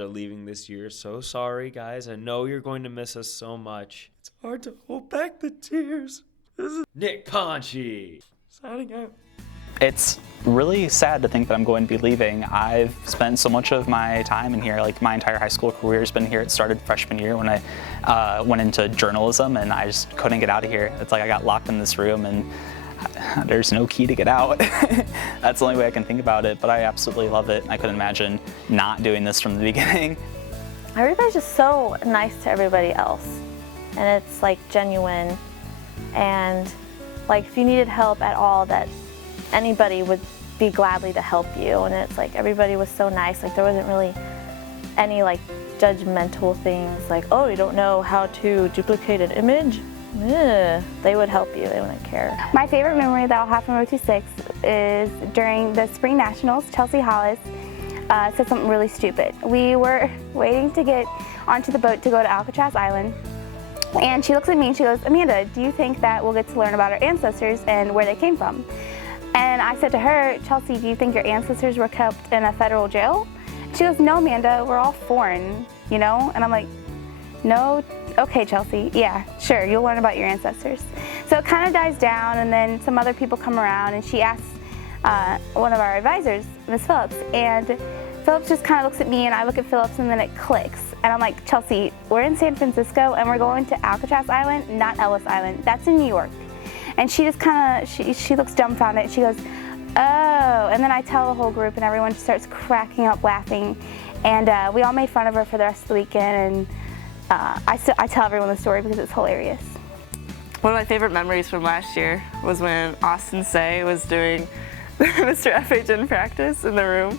are leaving this year. So sorry, guys. I know you're going to miss us so much. It's hard to hold back the tears. This is Nick Conchi signing out. It's really sad to think that I'm going to be leaving. I've spent so much of my time in here, like my entire high school career has been here. It started freshman year when I went into journalism, and I just couldn't get out of here. It's like I got locked in this room and there's no key to get out. That's the only way I can think about it, but I absolutely love it. I couldn't imagine not doing this from the beginning. Everybody's just so nice to everybody else, and it's like genuine, and like if you needed help at all, that anybody would be gladly to help you. And it's like everybody was so nice. Like there wasn't really any like judgmental things like, oh, you don't know how to duplicate an image. Ugh. They would help you. They wouldn't care. My favorite memory that I'll have from 026 is during the Spring Nationals. Chelsea Hollis said something really stupid. We were waiting to get onto the boat to go to Alcatraz Island, and she looks at me and she goes, Amanda, do you think that we'll get to learn about our ancestors and where they came from? And I said to her, Chelsea, do you think your ancestors were kept in a federal jail? She goes, no, Amanda, we're all foreign, you know? And I'm like, no, okay, Chelsea, yeah, sure, you'll learn about your ancestors. So it kind of dies down, and then some other people come around, and she asks one of our advisors, Ms. Phillips, and Phillips just kind of looks at me, and I look at Phillips, and then it clicks. And I'm like, Chelsea, we're in San Francisco, and we're going to Alcatraz Island, not Ellis Island. That's in New York. And she just kind of, she looks dumbfounded. She goes, oh, and then I tell the whole group, and everyone just starts cracking up laughing. And we all made fun of her for the rest of the weekend, and I tell everyone the story because it's hilarious. One of my favorite memories from last year was when Austin Say was doing Mr. FHN practice in the room.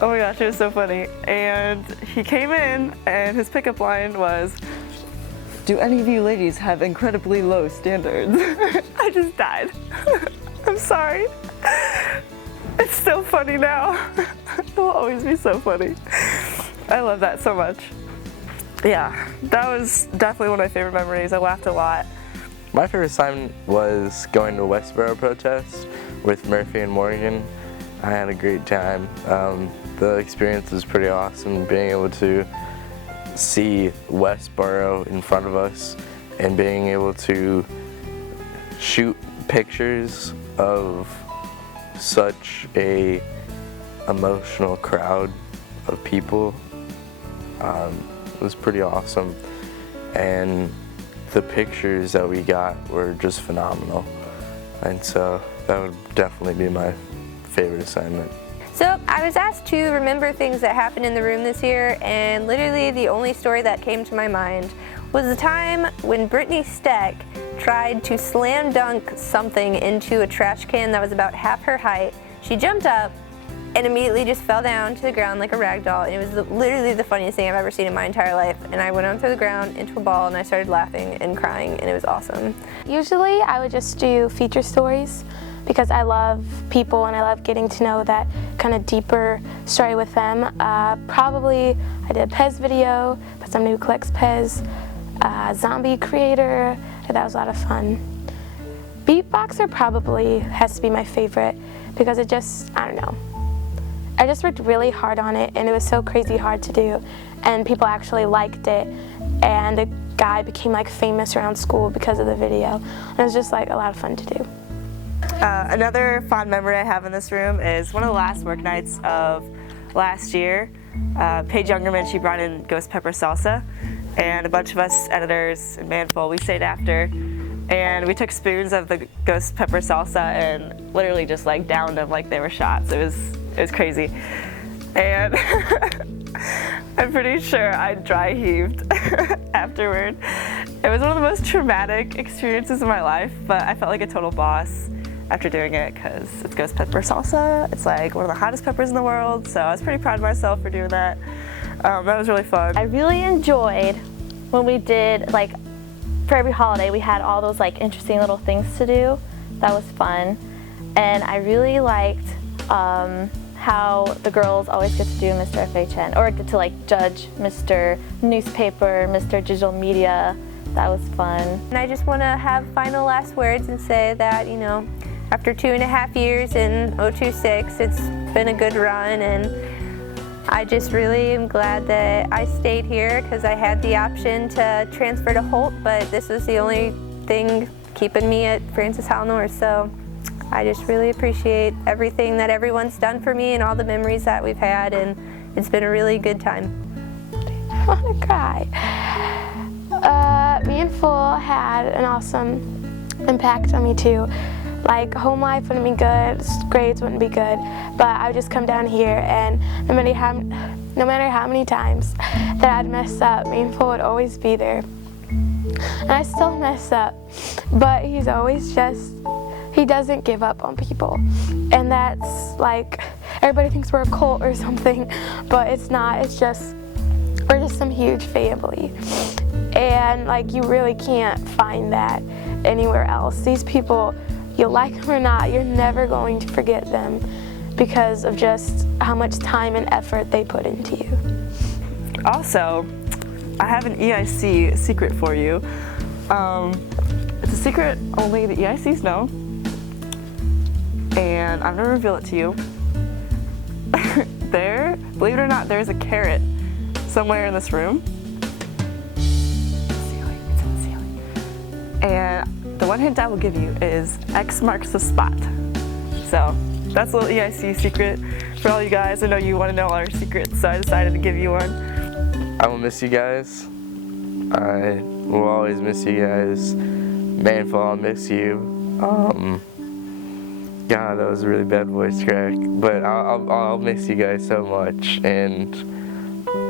Oh my gosh, it was so funny. And he came in and his pickup line was, do any of you ladies have incredibly low standards? I just died. I'm sorry. It's still funny now. It will always be so funny. I love that so much. Yeah, that was definitely one of my favorite memories. I laughed a lot. My favorite time was going to Westboro protest with Murphy and Morgan. I had a great time. The experience was pretty awesome, being able to see Westboro in front of us and being able to shoot pictures of such a emotional crowd of people was pretty awesome, and the pictures that we got were just phenomenal, and so that would definitely be my favorite assignment. So I was asked to remember things that happened in the room this year, and literally the only story that came to my mind was the time when Brittany Steck tried to slam dunk something into a trash can that was about half her height. She jumped up and immediately just fell down to the ground like a rag doll, and it was literally the funniest thing I've ever seen in my entire life. And I went onto the ground into a ball, and I started laughing and crying, and it was awesome. Usually I would just do feature stories because I love people and I love getting to know that kind of deeper story with them. Probably I did a Pez video, put some new clicks Pez, zombie creator, and that was a lot of fun. Beatboxer probably has to be my favorite because it just, I don't know. I just worked really hard on it, and it was so crazy hard to do, and people actually liked it, and the guy became like famous around school because of the video, and it was just like a lot of fun to do. Another fond memory I have in this room is one of the last work nights of last year. Paige Youngerman, she brought in Ghost Pepper Salsa, and a bunch of us editors in Manfull, we stayed after, and we took spoons of the Ghost Pepper Salsa and literally just like downed them like they were shots. It was crazy. And I'm pretty sure I dry heaved afterward. It was one of the most traumatic experiences of my life, but I felt like a total boss after doing it because it's Ghost Pepper Salsa. It's like one of the hottest peppers in the world, so I was pretty proud of myself for doing that. That was really fun. I really enjoyed when we did, like, for every holiday we had all those like interesting little things to do. That was fun. And I really liked how the girls always get to do Mr. FHN, or get to like judge Mr. Newspaper, Mr. Digital Media. That was fun. And I just want to have final last words and say that, you know, after 2.5 years in 026, it's been a good run, and I just really am glad that I stayed here because I had the option to transfer to Holt, but this was the only thing keeping me at Francis Howell North. So I just really appreciate everything that everyone's done for me and all the memories that we've had, and it's been a really good time. I want to cry. Manfull had an awesome impact on me too. Like, home life wouldn't be good, grades wouldn't be good, but I would just come down here, and no matter how many times that I'd mess up, Manfull would always be there. And I still mess up, but he's always he doesn't give up on people. And that's like, everybody thinks we're a cult or something, but it's not. It's just, we're just some huge family. And like, you really can't find that anywhere else. These people, you like them or not, you're never going to forget them because of just how much time and effort they put into you. Also, I have an EIC secret for you. It's a secret only the EICs know, and I'm gonna reveal it to you. There, believe it or not, there's a carrot somewhere in this room. It's in the ceiling. And the one hint I will give you is X marks the spot. So that's a little EIC secret for all you guys. I know you want to know our secrets, so I decided to give you one. I will miss you guys. I will always miss you guys. Manfull, I'll miss you. God, that was a really bad voice crack, but I'll miss you guys so much, and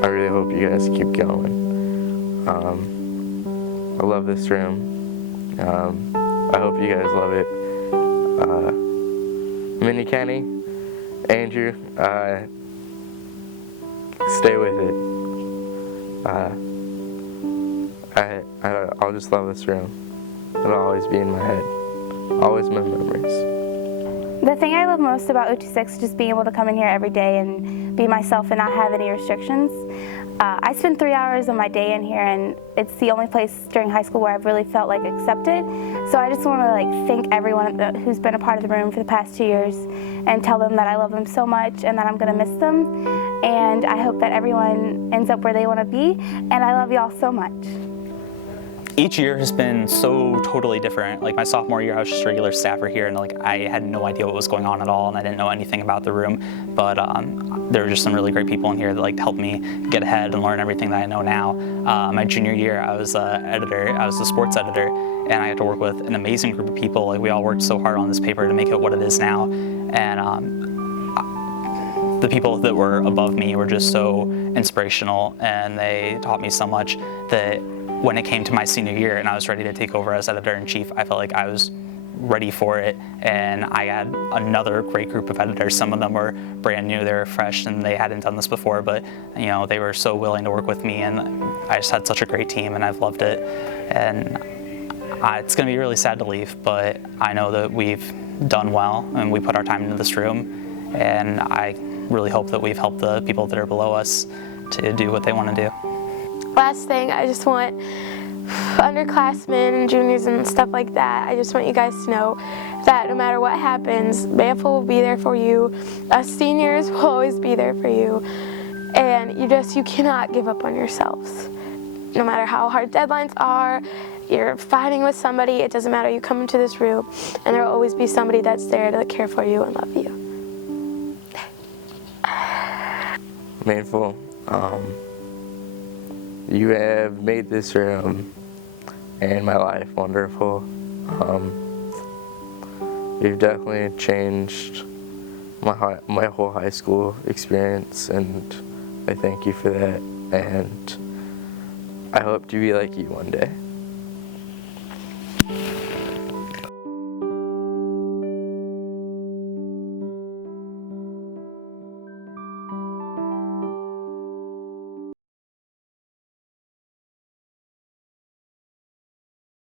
I really hope you guys keep going. I love this room. I hope you guys love it. Minnie, Kenny, Andrew, stay with it. I'll just love this room. It'll always be in my head. Always my memories. The thing I love most about O26 is just being able to come in here every day and be myself and not have any restrictions. I spend 3 hours of my day in here, and it's the only place during high school where I've really felt like accepted. So I just want to thank everyone who's been a part of the room for the past 2 years and tell them that I love them so much and that I'm going to miss them. And I hope that everyone ends up where they want to be. And I love y'all so much. Each year has been so totally different. Like my sophomore year, I was just a regular staffer here, and like I had no idea what was going on at all, and I didn't know anything about the room. But there were just some really great people in here that helped me get ahead and learn everything that I know now. My junior year, I was editor. I was the sports editor, and I had to work with an amazing group of people. Like we all worked so hard on this paper to make it what it is now, and the people that were above me were just so inspirational, and they taught me so much that when it came to my senior year and I was ready to take over as editor-in-chief, I felt like I was ready for it, and I had another great group of editors. Some of them were brand new, they were fresh, and they hadn't done this before, but they were so willing to work with me, and I just had such a great team, and I've loved it. And it's going to be really sad to leave, but I know that we've done well, and we put our time into this room, and I really hope that we've helped the people that are below us to do what they want to do. Last thing, I just want underclassmen and juniors and stuff like that, I just want you guys to know that no matter what happens, Manfull will be there for you. Us seniors will always be there for you. And you cannot give up on yourselves. No matter how hard deadlines are, you're fighting with somebody, it doesn't matter, you come into this room and there will always be somebody that's there to care for you and love you. Manfull, you have made this room and my life wonderful. You've definitely changed my whole high school experience, and I thank you for that, and I hope to be like you one day.